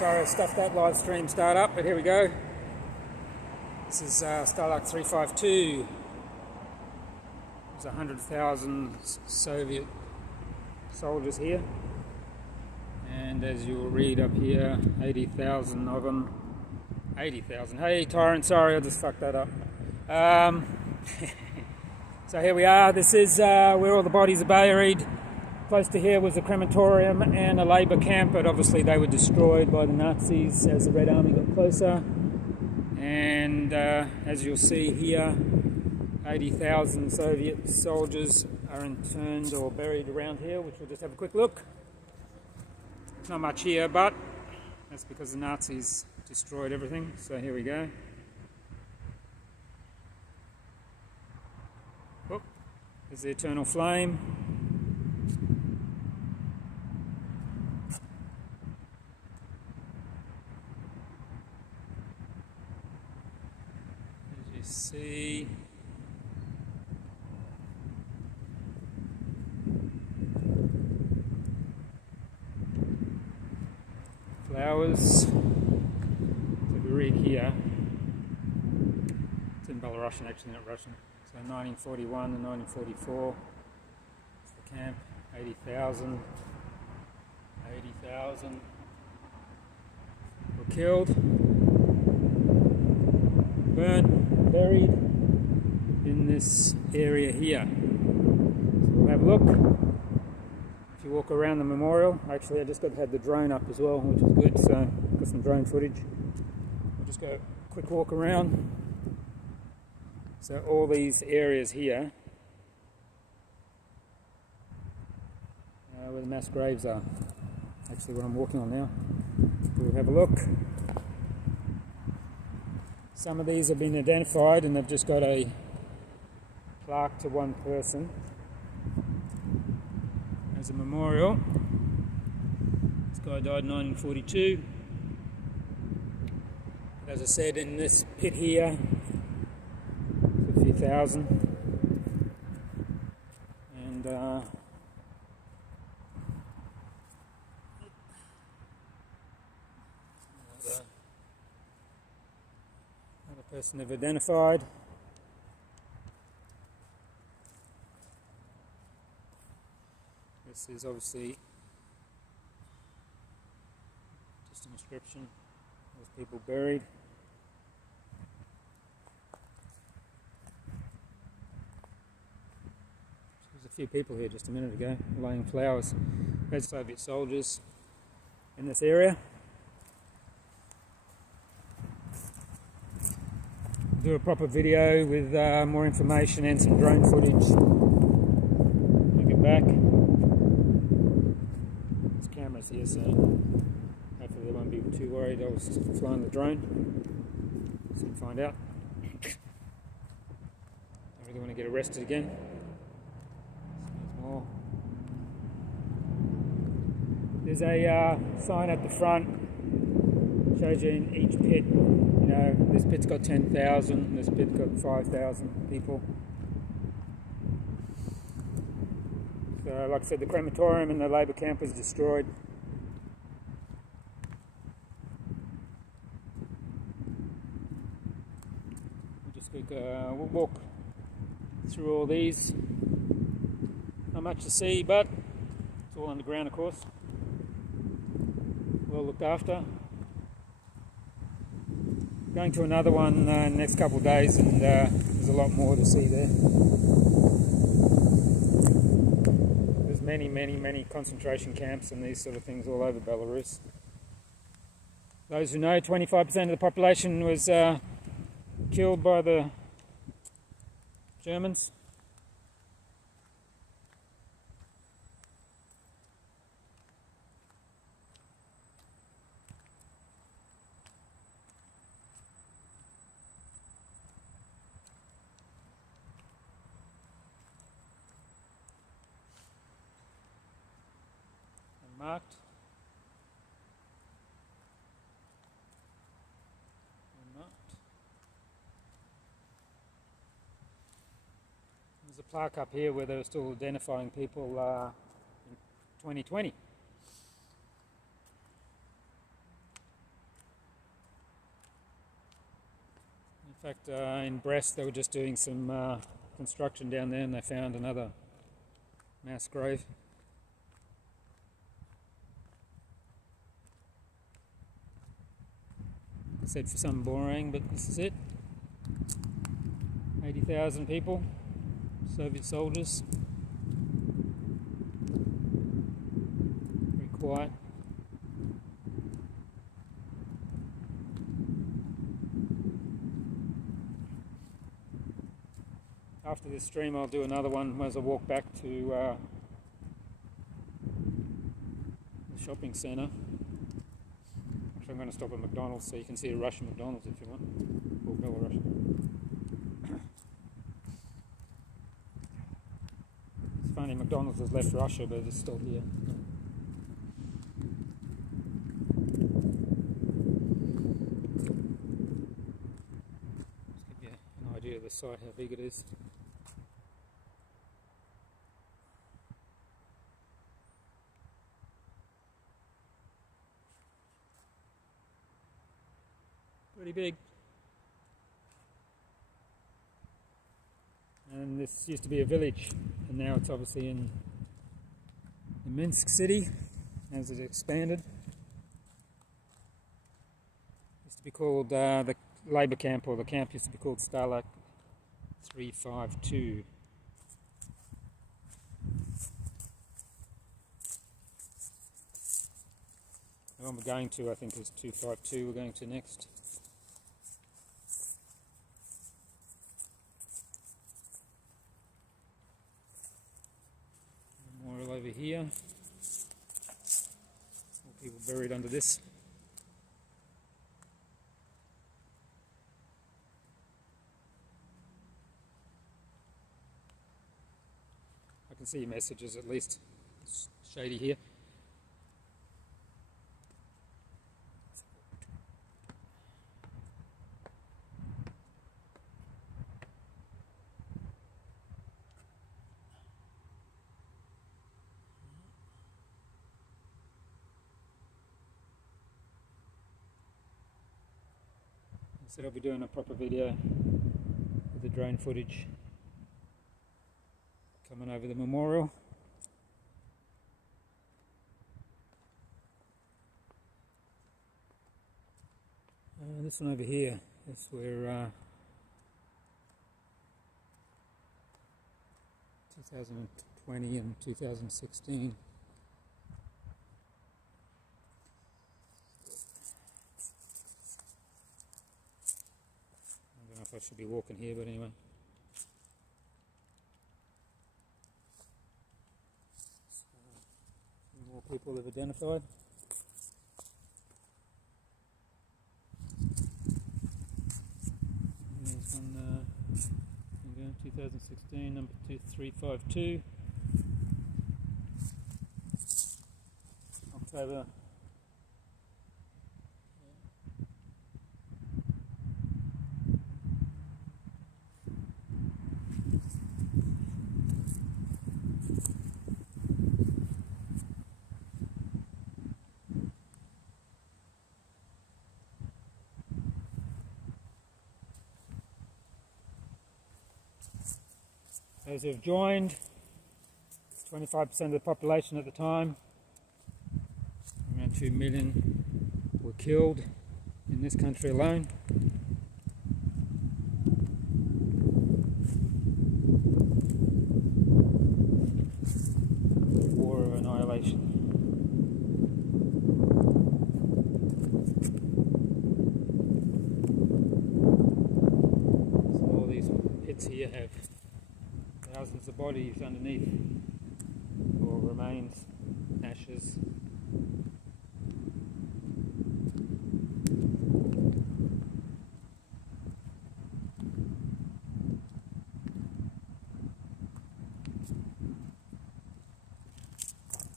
Sorry I stuffed that live stream start up, but here we go. This is Stalag-352. There's 100,000 Soviet soldiers here, and as you'll read up here, 80,000 of them. 80,000. Hey Tyrant, sorry I just fucked that up. So here we are. This is where all the bodies are buried. Close to here was a crematorium and a labour camp, but obviously they were destroyed by the Nazis as the Red Army got closer. And as you'll see here, 80,000 Soviet soldiers are interned or buried around here, which we'll just have a quick look. Not much here, but that's because the Nazis destroyed everything. So here we go. Oh, there's the eternal flame. As you see, flowers. So if we read here, it's in Belarusian, actually not Russian. So 1941 and 1944, it's the camp. 80,000 were killed, burnt, buried in this area here. So we'll have a look. If you walk around the memorial, actually I just had the drone up as well, which is good, so got some drone footage. We'll just go a quick walk around. So all these areas here, where the mass graves are, actually what I'm walking on now. We'll have a look. Some of these have been identified and they've just got a plaque to one person as a memorial. This guy died in 1942. As I said, in this pit here, a few thousand. And another person they've identified. This is obviously just an inscription of people buried. There's a few people here just a minute ago laying flowers. There's Soviet soldiers in this area. I'll do a proper video with more information and some drone footage. I'll get back. Here, so hopefully they won't be too worried I was flying the drone. Soon find out. I really want to get arrested again. There's more. There's a sign at the front, shows you in each pit, you know, this pit's got 10,000, this pit's got 5,000 people. So like I said, the crematorium and the labour camp was destroyed. We'll walk through all these. Not much to see, but it's all underground, of course. Well looked after. Going to another one in the next couple of days, and there's a lot more to see there. There's many concentration camps and these sort of things all over Belarus. Those who know, 25% of the population was killed by the Germans. Marked. There's a plaque up here where they were still identifying people in 2020. In fact, in Brest they were just doing some construction down there and they found another mass grave. I said for some boring, but this is it. 80,000 people, Soviet soldiers. Very quiet. After this stream I'll do another one as I walk back to the shopping centre. Actually I'm going to stop at McDonald's so you can see a Russian McDonald's if you want, or Belarusian. It's funny, McDonald's has left Russia but it's still here. Just give you an idea of the site, how big it is. Pretty big. And this used to be a village, and now it's obviously in the Minsk city as it expanded. Used to be called the labour camp, or the camp used to be called Stalag-352. The one we're going to, I think, is 252 we're going to next. Memorial over here. More people buried under this. I can see messages at least. It's shady here. I said I'll be doing a proper video with the drone footage coming over the memorial. This one over here, that's where 2020 and 2016. I don't know if I should be walking here, but anyway. So, more people have identified. There's one, 2016, number 2352. October. Those who have joined, 25% of the population at the time, around 2 million were killed in this country alone. War of annihilation. So all these pits here have thousands of bodies underneath, or remains, ashes.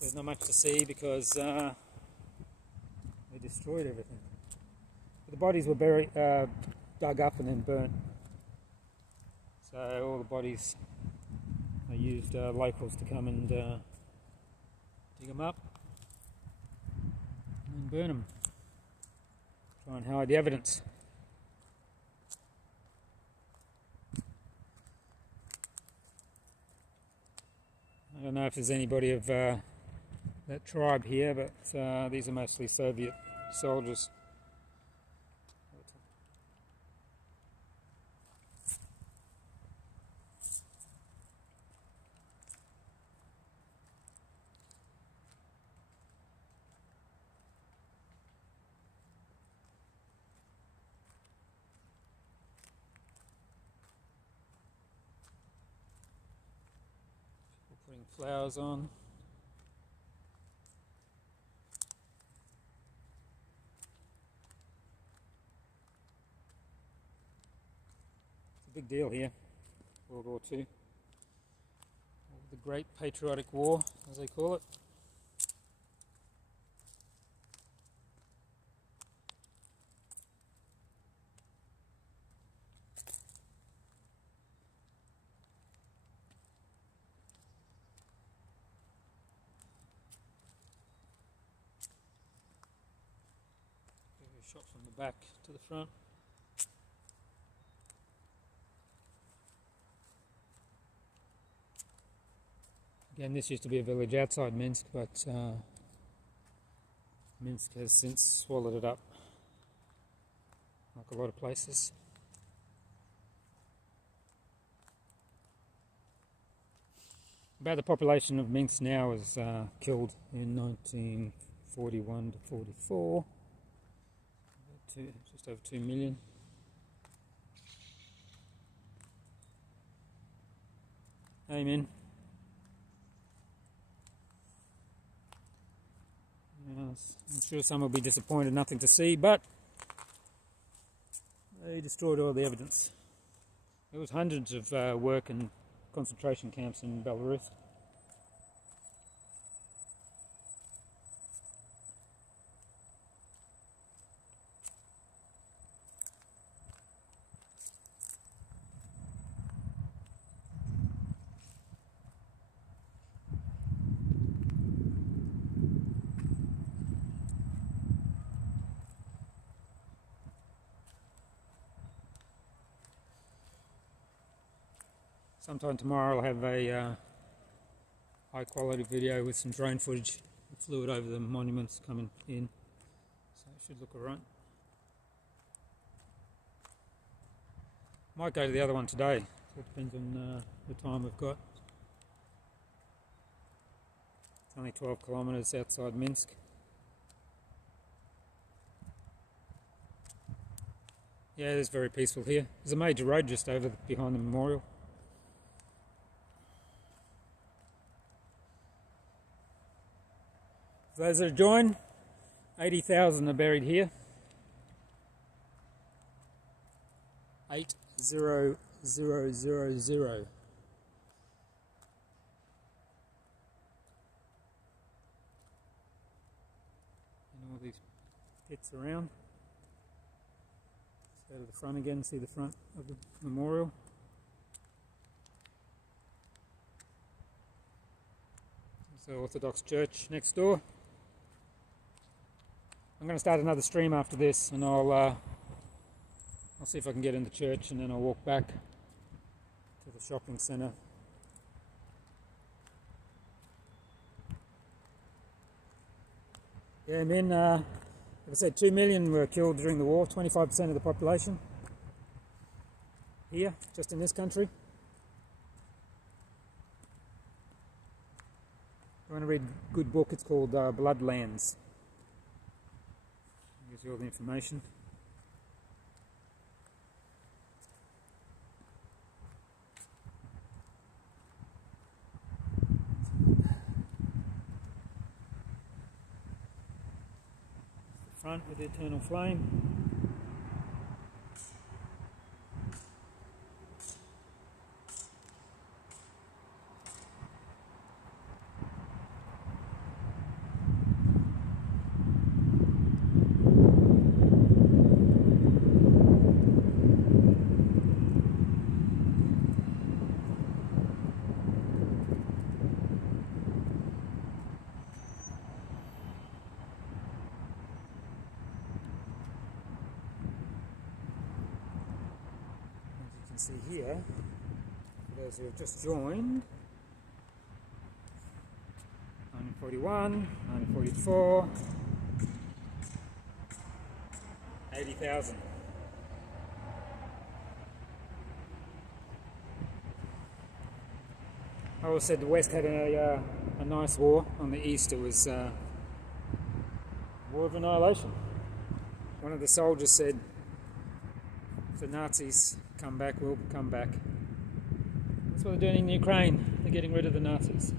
There's not much to see because they destroyed everything. But the bodies were buried, dug up and then burnt. So all the bodies, they used locals to come and dig them up and then burn them. Try and hide the evidence. don't know if there's anybody of that tribe here, but these are mostly Soviet soldiers. Putting flowers on. It's a big deal here, World War II. The Great Patriotic War, as they call it. Shot from the back to the front. Again, this used to be a village outside Minsk, but Minsk has since swallowed it up, like a lot of places. About the population of Minsk now was killed in 1941 to 44. Just over 2 million. Amen. Yes, I'm sure some will be disappointed, nothing to see, but they destroyed all the evidence. There was hundreds of work and concentration camps in Belarus. Sometime tomorrow I'll have a high quality video with some drone footage. I flew it over the monuments coming in, so it should look alright. Might go to the other one today, so it depends on the time we've got. It's only 12 kilometres outside Minsk. Yeah, it's very peaceful here. There's a major road just over behind the memorial. For those that have joined, 80,000 are buried here. 80,000. And all these pits around. Let's go to the front again, see the front of the memorial. There's the Orthodox Church next door. I'm going to start another stream after this, and I'll see if I can get in the church, and then I'll walk back to the shopping centre. Yeah, men, like I said, 2 million were killed during the war, 25% of the population here, just in this country. If you want to read a good book, it's called Bloodlands. Gives you all the information. The front with the eternal flame. See here, for those who have just joined, 1941, 1944, 80,000. I always said the West had a nice war. On the East it was a war of annihilation. One of the soldiers said, if the Nazis come back, we'll come back. That's what they're doing in Ukraine. They're getting rid of the Nazis.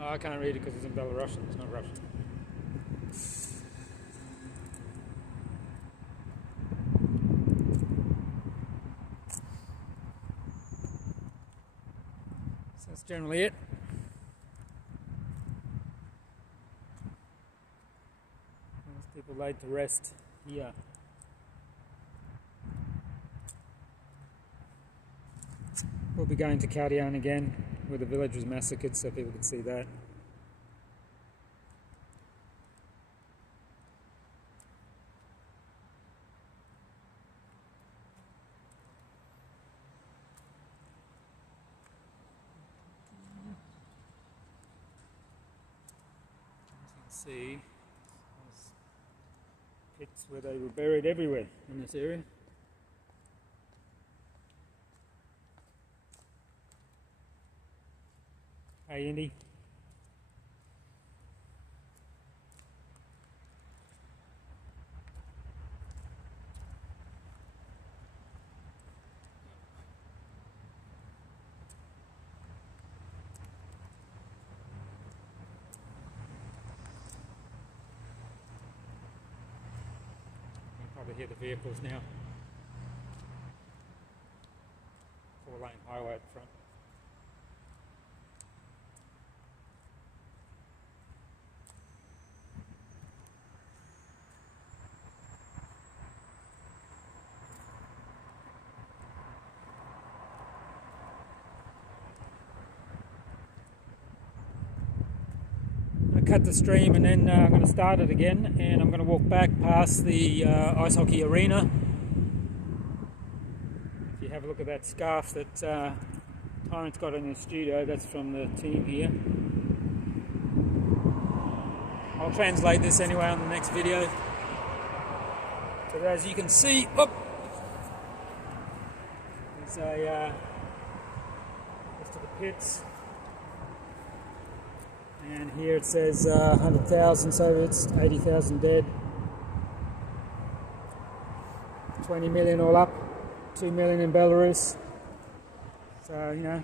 Oh, I can't read it because it's in Belarusian, it's not Russian. So that's generally it. Most people laid to rest here. We'll be going to Kardian again, where the village was massacred, so people could see that. As you can see, there's pits where they were buried everywhere in this area. Hey, Indy. You can probably hear the vehicles now. 4-lane highway at the front. Cut the stream and then I'm going to start it again, and I'm going to walk back past the ice hockey arena. If you have a look at that scarf that Tyrant's got in his studio, that's from the team here. I'll translate this anyway on the next video. But as you can see, there's a rest of the pits. And here it says 100,000, so it's 80,000 dead. 20 million all up, 2 million in Belarus. So, you know,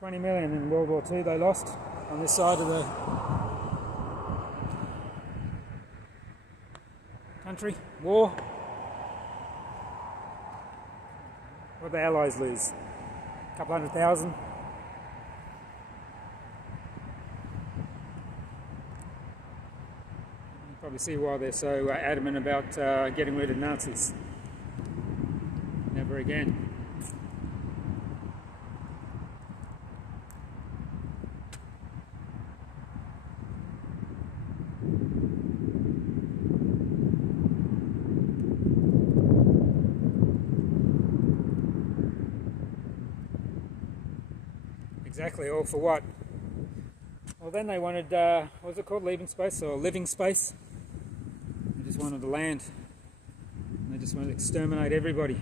20 million in World War II they lost on this side of the country. War. What did the Allies lose? A couple 100,000. Probably see why they're so adamant about getting rid of Nazis. Never again. Exactly, all for what? Well, then they wanted, what was it called, leaving space or living space? They just wanted the land. They just wanted to exterminate everybody.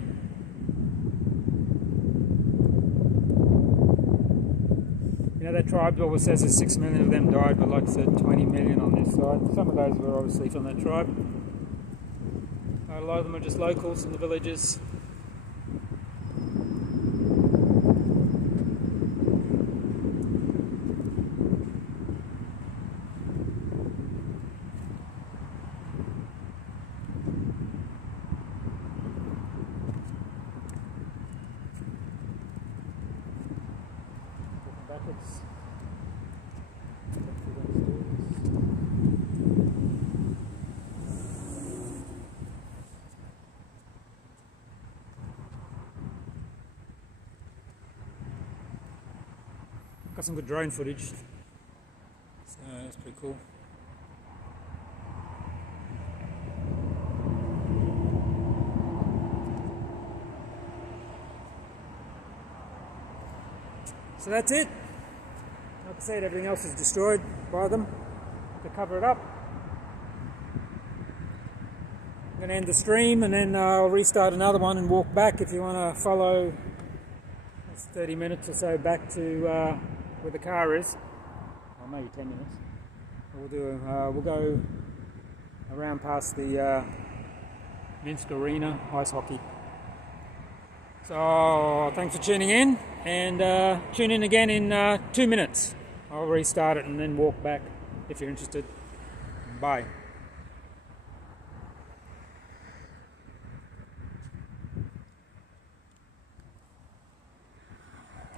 You know, that tribe always says that 6 million of them died, but like I said, 20 million on this side. Some of those were obviously from that tribe. A lot of them are just locals in the villages. Backwards. Got some good drone footage, so that's pretty cool. So that's it. Like I said, everything else is destroyed by them to cover it up. I'm going to end the stream and then I'll restart another one and walk back if you want to follow. It's 30 minutes or so back to where the car is, or maybe 10 minutes. We'll go around past the Minsk Arena ice hockey. So thanks for tuning in, and tune in again in 2 minutes. I'll restart it and then walk back if you're interested. Bye.